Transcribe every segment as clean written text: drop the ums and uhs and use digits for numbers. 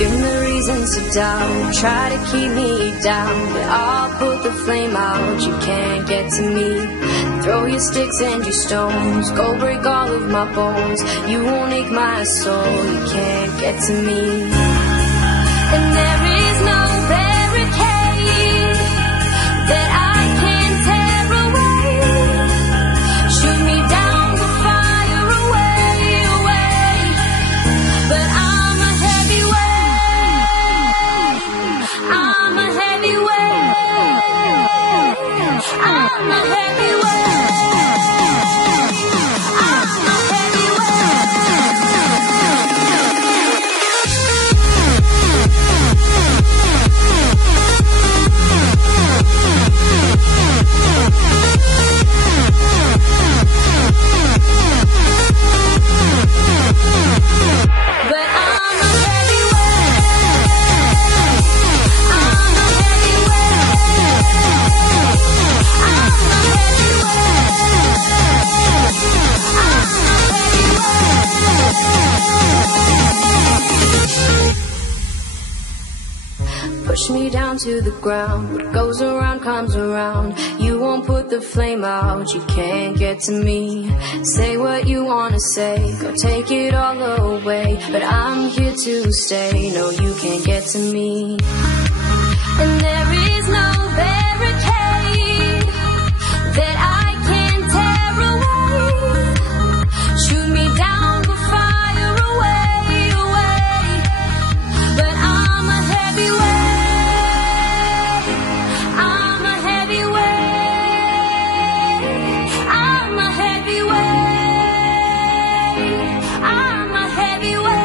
Give me reasons to doubt, try to keep me down, but I'll put the flame out, you can't get to me. Throw your sticks and your stones, go break all of my bones, you won't ache my soul, you can't get to me. And there is no barricade that I can tear away. Shoot me down to fire away, away. But I'm a heavyweight, I'm a heavyweight, I'm a heavyweight. Push me down to the ground, what goes around comes around, you won't put the flame out, you can't get to me. Say what you wanna say, go take it all away, but I'm here to stay, no you can't get to me. And there is no barricade that I can tear away. Shoot me down to fire away, away. But I'm a heavyweight, I'm a heavyweight, I'm a heavyweight, I'm a heavyweight.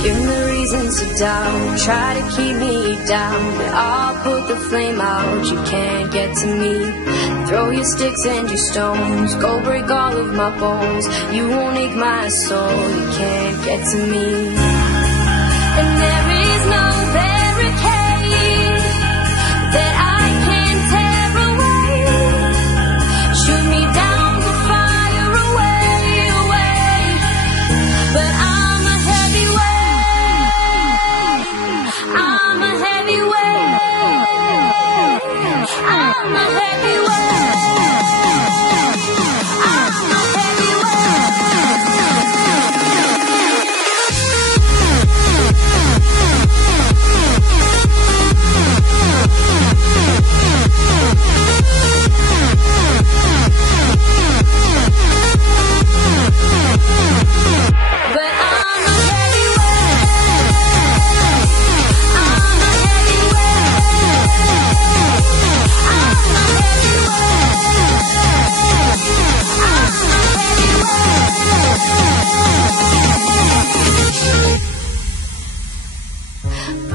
Give me reasons to doubt, try to keep me down, but I'll put the flame out, you can't get to me. Throw your sticks and your stones, go break all of my bones, you won't ache my soul, you can't get to me. And there is no barricade that I can tear away. Shoot me down to fire away, away. But I'm a heavyweight, I'm a heavyweight, I'm a heavyweight, I'm a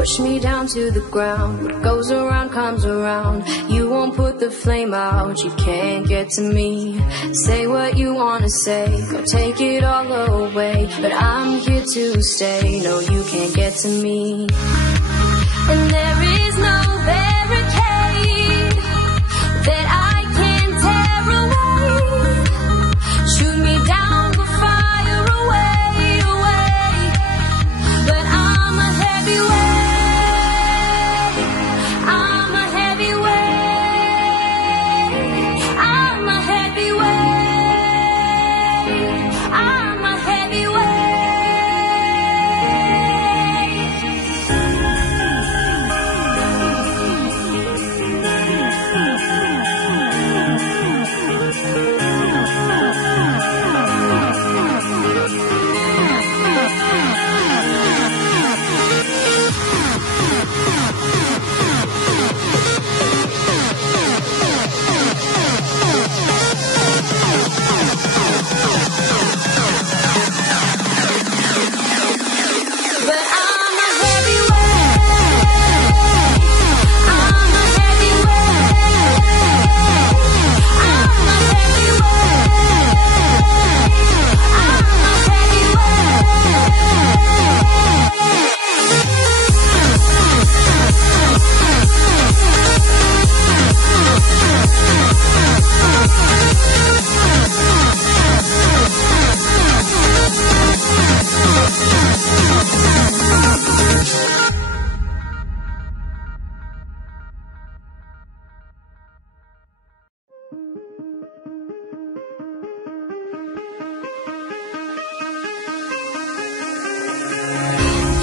push me down to the ground, what goes around comes around, you won't put the flame out, you can't get to me. Say what you wanna say, go take it all away, but I'm here to stay, no you can't get to me. And there is no barricade that I can tear away. Shoot me down to fire away, away.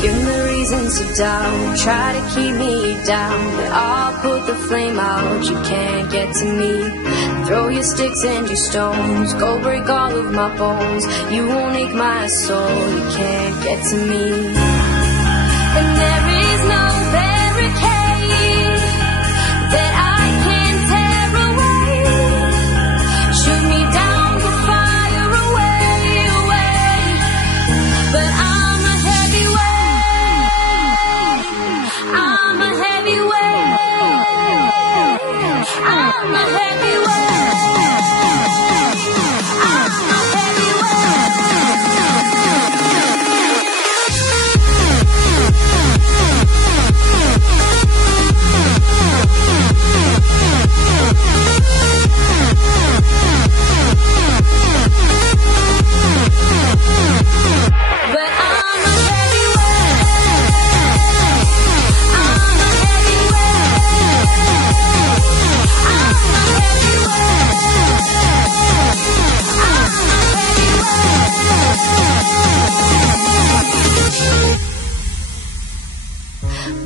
Give me reasons to doubt, try to keep me down, but I'll put the flame out, you can't get to me. Throw your sticks and your stones, go break all of my bones, you won't ache my soul, you can't get to me. And there is no barricade that I can tear away. Shoot me down, the fire away, away. But I'm a heavyweight, I'm a heavyweight, I'm a heavyweight, I'm a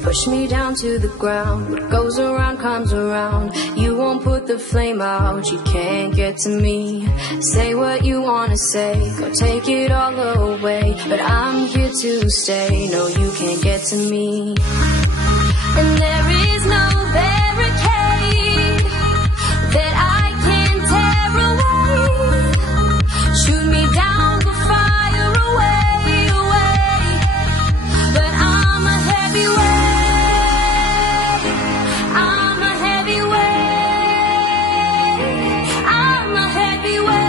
push me down to the ground. What goes around comes around. You won't put the flame out, you can't get to me. Say what you wanna say, go take it all away, but I'm here to stay, no you can't get to me. And there is no barricade that I can tear away. Shoot me down, the fire away, away. But I'm a heavyweight, I'm a heavyweight, I'm a heavyweight,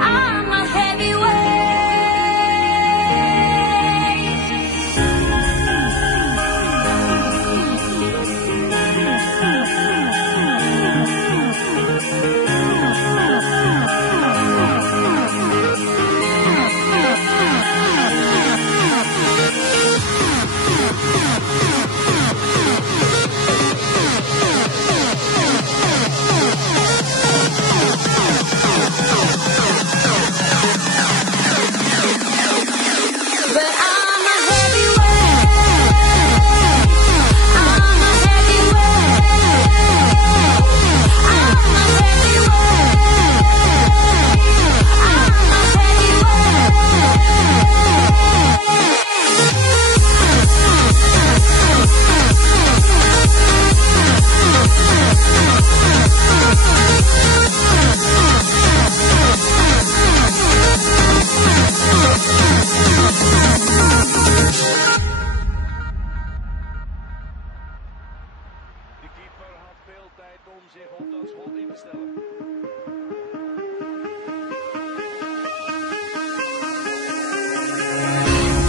I'm a heavyweight.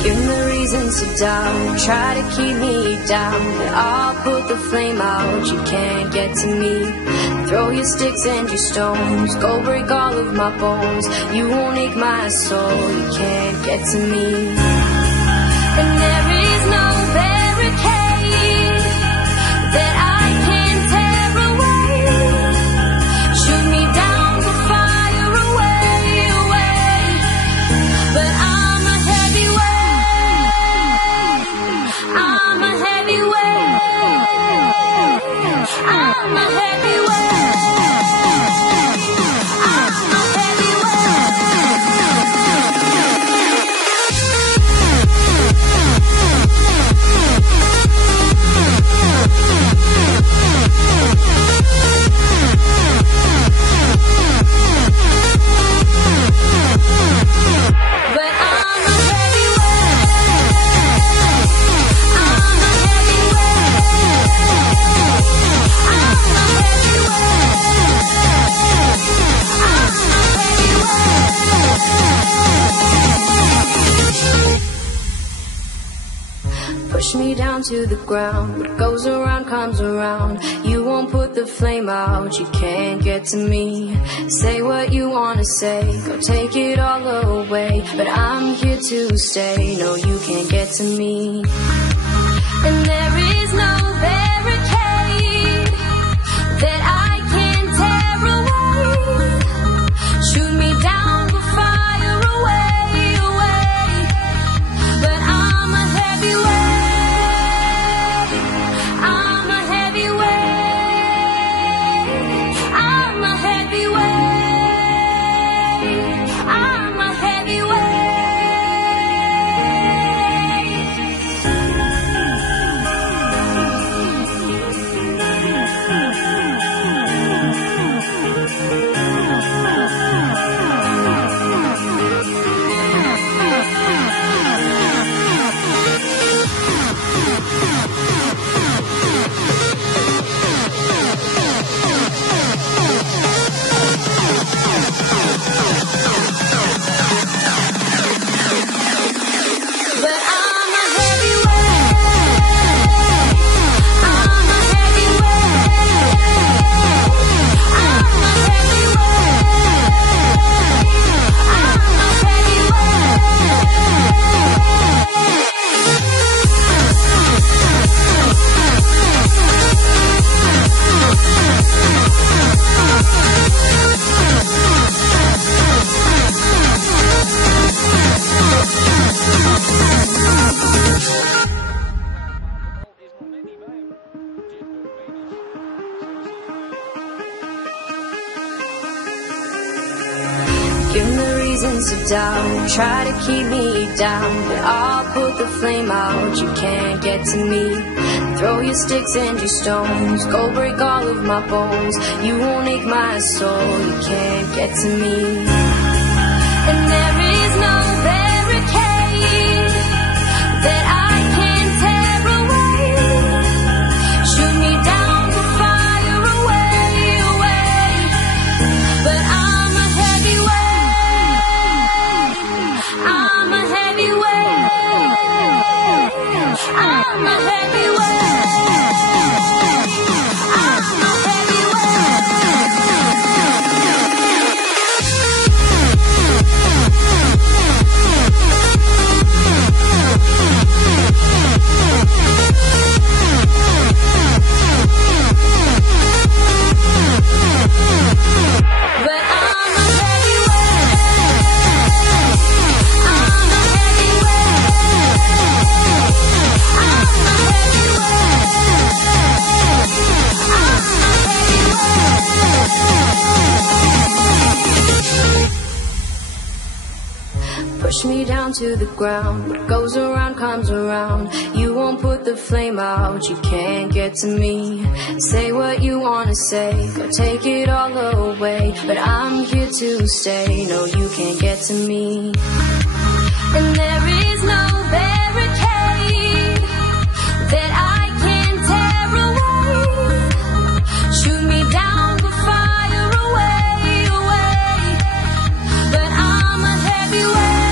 Give me reasons to doubt, try to keep me down, but I'll put the flame out, you can't get to me. Throw your sticks and your stones, go break all of my bones, you won't ache my soul, you can't get to me. And there is no barricade that I can tear away. Shoot me down, the fire away, away. But I'm a heavyweight, I'm a heavyweight, I'm a heavyweight, I'm a push me down to the ground. What goes around comes around. You won't put the flame out, you can't get to me. Say what you wanna say, go take it all away, but I'm here to stay, no you can't get to me. And there is no barricade that I can tear away. Shoot me down, the fire away, away. doubt, try to keep me down, but I'll put the flame out. You can't get to me. Throw your sticks and your stones, go break all of my bones. You won't ache my soul. You can't get to me. And there is no barricade that I can tear away. Shoot me down to fire away, away. But I'm a heavyweight. I'm a heavyweight. I'm a heavyweight. Push me down to the ground. What goes around comes around. You won't put the flame out. You can't get to me. Say what you wanna say, go take it all away. But I'm here to stay. No, you can't get to me. And there is no barricade that I can tear away. Shoot me down to fire away, away. But I'm a heavyweight.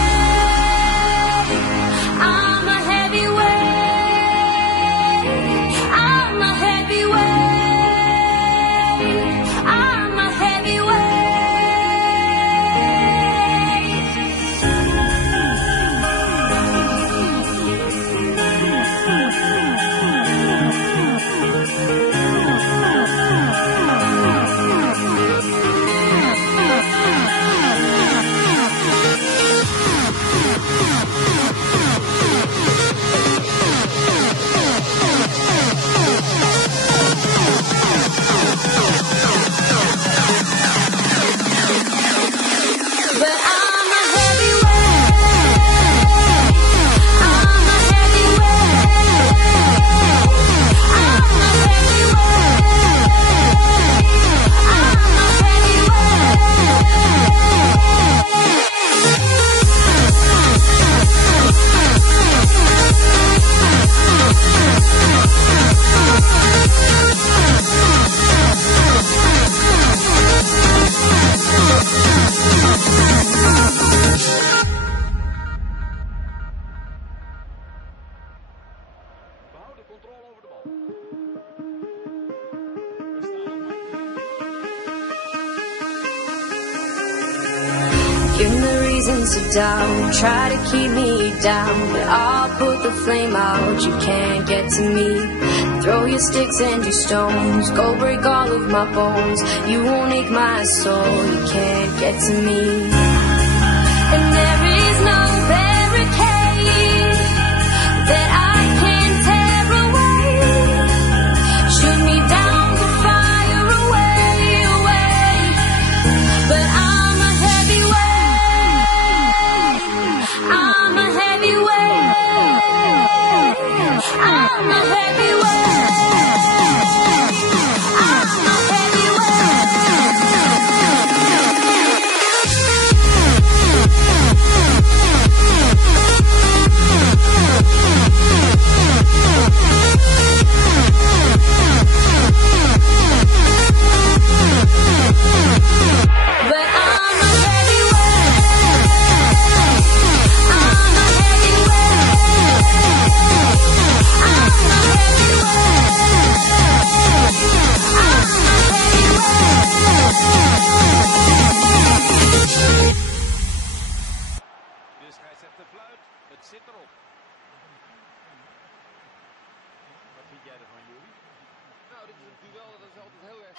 Give me the reasons to doubt, try to keep me down, but I'll put the flame out. You can't get to me. Throw your sticks and your stones, go break all of my bones. You won't ache my soul. You can't get to me. And there is no barricade that I can tear away. Shoot me down to fire away, away. But I'm a heavyweight. I'm a heavyweight. I'm a heavyweight. I'm a de fluit, het zit erop. Wat vind jij ervan, Juri? Nou, dit is een duel, dat is altijd heel erg...